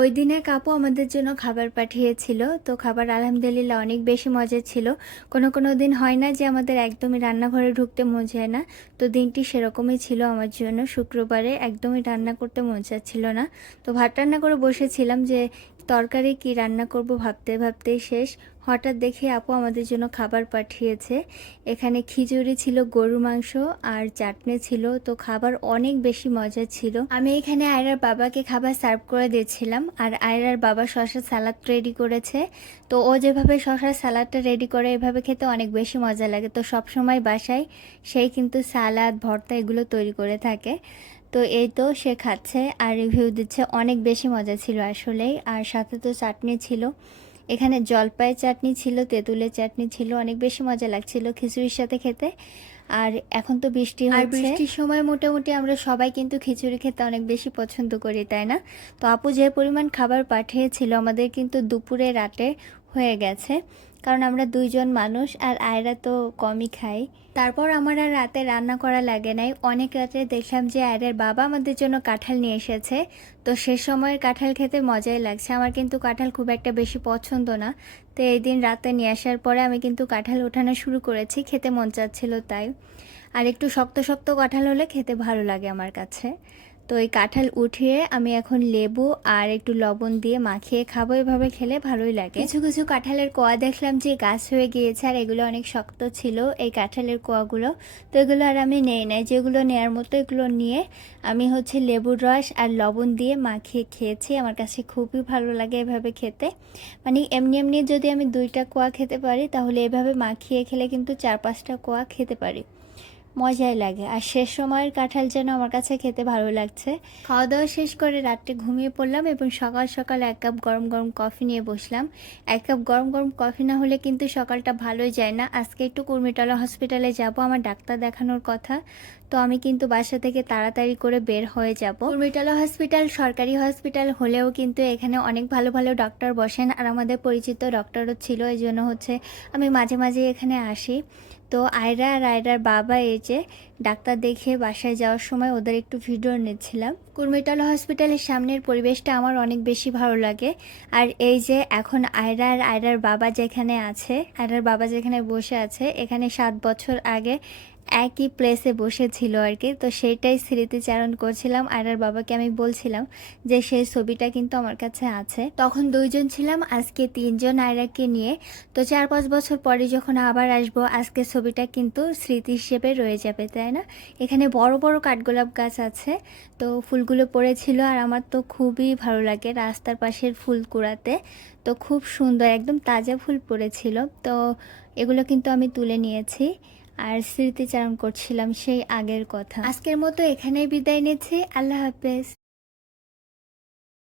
ওই দিনে কাপু আমাদের জন্য খাবার পাঠিয়েছিল। তো খাবার আলহামদুলিল্লাহ অনেক বেশি মজার ছিল। কোনো কোনো দিন হয় না যে আমাদের একদমই রান্নাঘরে ঢুকতে মন চায় না। তো দিনটি সেরকমই ছিল আমার জন্য। শুক্রবারে একদমই রান্না করতে মন চাচ্ছিল না। তো ভাত রান্না করে বসেছিলাম যে তরকারি কি রান্না করব ভাবতে ভাবতেই শেষ। হঠাৎ দেখি আপু আমাদের জন্য খাবার পাঠিয়েছে। এখানে খিচুড়ি ছিল, গরুর মাংস আর চাটনি ছিল। তো খাবার অনেক বেশি মজা ছিল। আমি এখানে আয়রার বাবাকে খাবার সার্ভ করে দিয়েছিলাম আর আয়রার বাবা শসার সালাদ রেডি করেছে। তো ও যেভাবে শসার সালাদটা রেডি করে এভাবে খেতে অনেক বেশি মজা লাগে। তো সব সময় বাসায় সেই কিন্তু সালাদ ভর্তা এগুলো তৈরি করে থাকে। তো এই তো সে খাচ্ছে আর রিভিউ দিচ্ছে। অনেক বেশি মজা ছিল আসলেই। আর সাথে তো চাটনি ছিল। এখানে জলপাই চাটনি ছিল, তেঁতুলের চাটনি ছিল, অনেক বেশি মজা লাগছিল খিচুড়ির সাথে খেতে। আর এখন তো বৃষ্টি হচ্ছে, আর বৃষ্টির সময় মোটামুটি আমরা সবাই কিন্তু খিচুড়ি খেতে অনেক বেশি পছন্দ করি, তাই না? তো আপু যে পরিমাণ খাবার পাঠিয়েছিল আমাদের কিন্তু দুপুরে রাতে হয়ে গেছে, কারণ আমরা দুইজন মানুষ আর আয়রা তো কমই খাই। তারপর আমার আর রাতে রান্না করা লাগে নাই। অনেক রাতে দেখলাম যে আয়রার বাবা আমাদের জন্য কাঁঠাল নিয়ে এসেছে। তো সে সময়ের কাঁঠাল খেতে মজাই লাগছে। আমার কিন্তু কাঁঠাল খুব একটা বেশি পছন্দ না। তো এই দিন রাতে নিয়ে আসার পরে আমি কিন্তু কাঁঠাল ওঠানো শুরু করেছি, খেতে মন চাচ্ছিল তাই। আর একটু শক্ত শক্ত কাঁঠাল হলে খেতে ভালো লাগে আমার কাছে। তো এই কাঁঠাল উঠিয়ে আমি এখন লেবু আর একটু লবণ দিয়ে মাখিয়ে খাবো। এভাবে খেলে ভালোই লাগে। কিছু কিছু কাঁঠালের কোয়া দেখলাম যে গাছ হয়ে গিয়েছে আর এগুলো অনেক শক্ত ছিল এই কাঁঠালের কোয়াগুলো। তো এগুলো আর আমি নেই নাই, যেগুলো নেয়ার মতো এগুলো নিয়ে আমি লেবুর রস আর লবণ দিয়ে মাখিয়ে খেয়েছি। আমার কাছে খুবই ভালো লাগে এভাবে খেতে। মানে এমনি এমনি যদি আমি 2টা কোয়া খেতে পারি, তাহলে এভাবে মাখিয়ে খেলে কিন্তু 4-5টা কোয়া খেতে পারি। মজাই লাগে। আর শেষ সময়ের কাঁঠাল যেন আমার কাছে খেতে ভালো লাগছে। খাওয়া দাওয়া শেষ করে রাত্রে ঘুমিয়ে পড়লাম এবং সকাল সকাল 1 কাপ গরম গরম কফি নিয়ে বসলাম। 1 কাপ গরম গরম কফি না হলে কিন্তু সকালটা ভালোই যায় না। আজকে একটু কুর্মিটলা হসপিটালে যাব, আমার ডাক্তার দেখানোর কথা। তো আমি কিন্তু বাসা থেকে তাড়াতাড়ি করে বের হয়ে যাব। কুর্মিটলা হসপিটাল সরকারি হসপিটাল হলেও কিন্তু এখানে অনেক ভালো ভালো ডক্টর বসেন আর আমাদের পরিচিত ডক্টরও ছিল, এই জন্য আমি মাঝে মাঝে এখানে আসি। তো আয়রা আর আয়রার বাবা এই যে ডাক্তার দেখে বাসায় যাওয়ার সময় ওদের একটু ভিডিও নিচ্ছিলাম। কুর্মিটলা হসপিটালের সামনের পরিবেশটা আমার অনেক বেশি ভালো লাগে। আর এই যে এখন আয়রা আর আয়রার বাবা যেখানে আছে, আয়রার বাবা যেখানে বসে আছে, এখানে 7 বছর আগে একই প্লেসে বসেছিল আর কি। তো সেইটাই স্মৃতিচারণ করছিলাম। আয়রার বাবাকে আমি বলছিলাম যে সেই ছবিটা কিন্তু আমার কাছে আছে। তখন 2জন ছিলাম, আজকে 3জন আয়রাকে নিয়ে। তো 4-5 বছর পরে যখন আবার আসবো, আজকের ছবিটা কিন্তু স্মৃতি হিসেবে রয়ে যাবে, তাই না? এখানে বড় বড় কাঠগোলাপ গাছ আছে। তো ফুলগুলো পড়েছিল আর আমার তো খুবই ভালো লাগে রাস্তার পাশের ফুল কুড়াতে। তো খুব সুন্দর একদম তাজা ফুল পড়েছিল। তো এগুলো কিন্তু আমি তুলে নিয়েছি আর স্মৃতিচারণ করছিলাম সেই আগের কথা। আজকের মতো এখানেই বিদায় নিচ্ছি। আল্লাহ হাফেজ।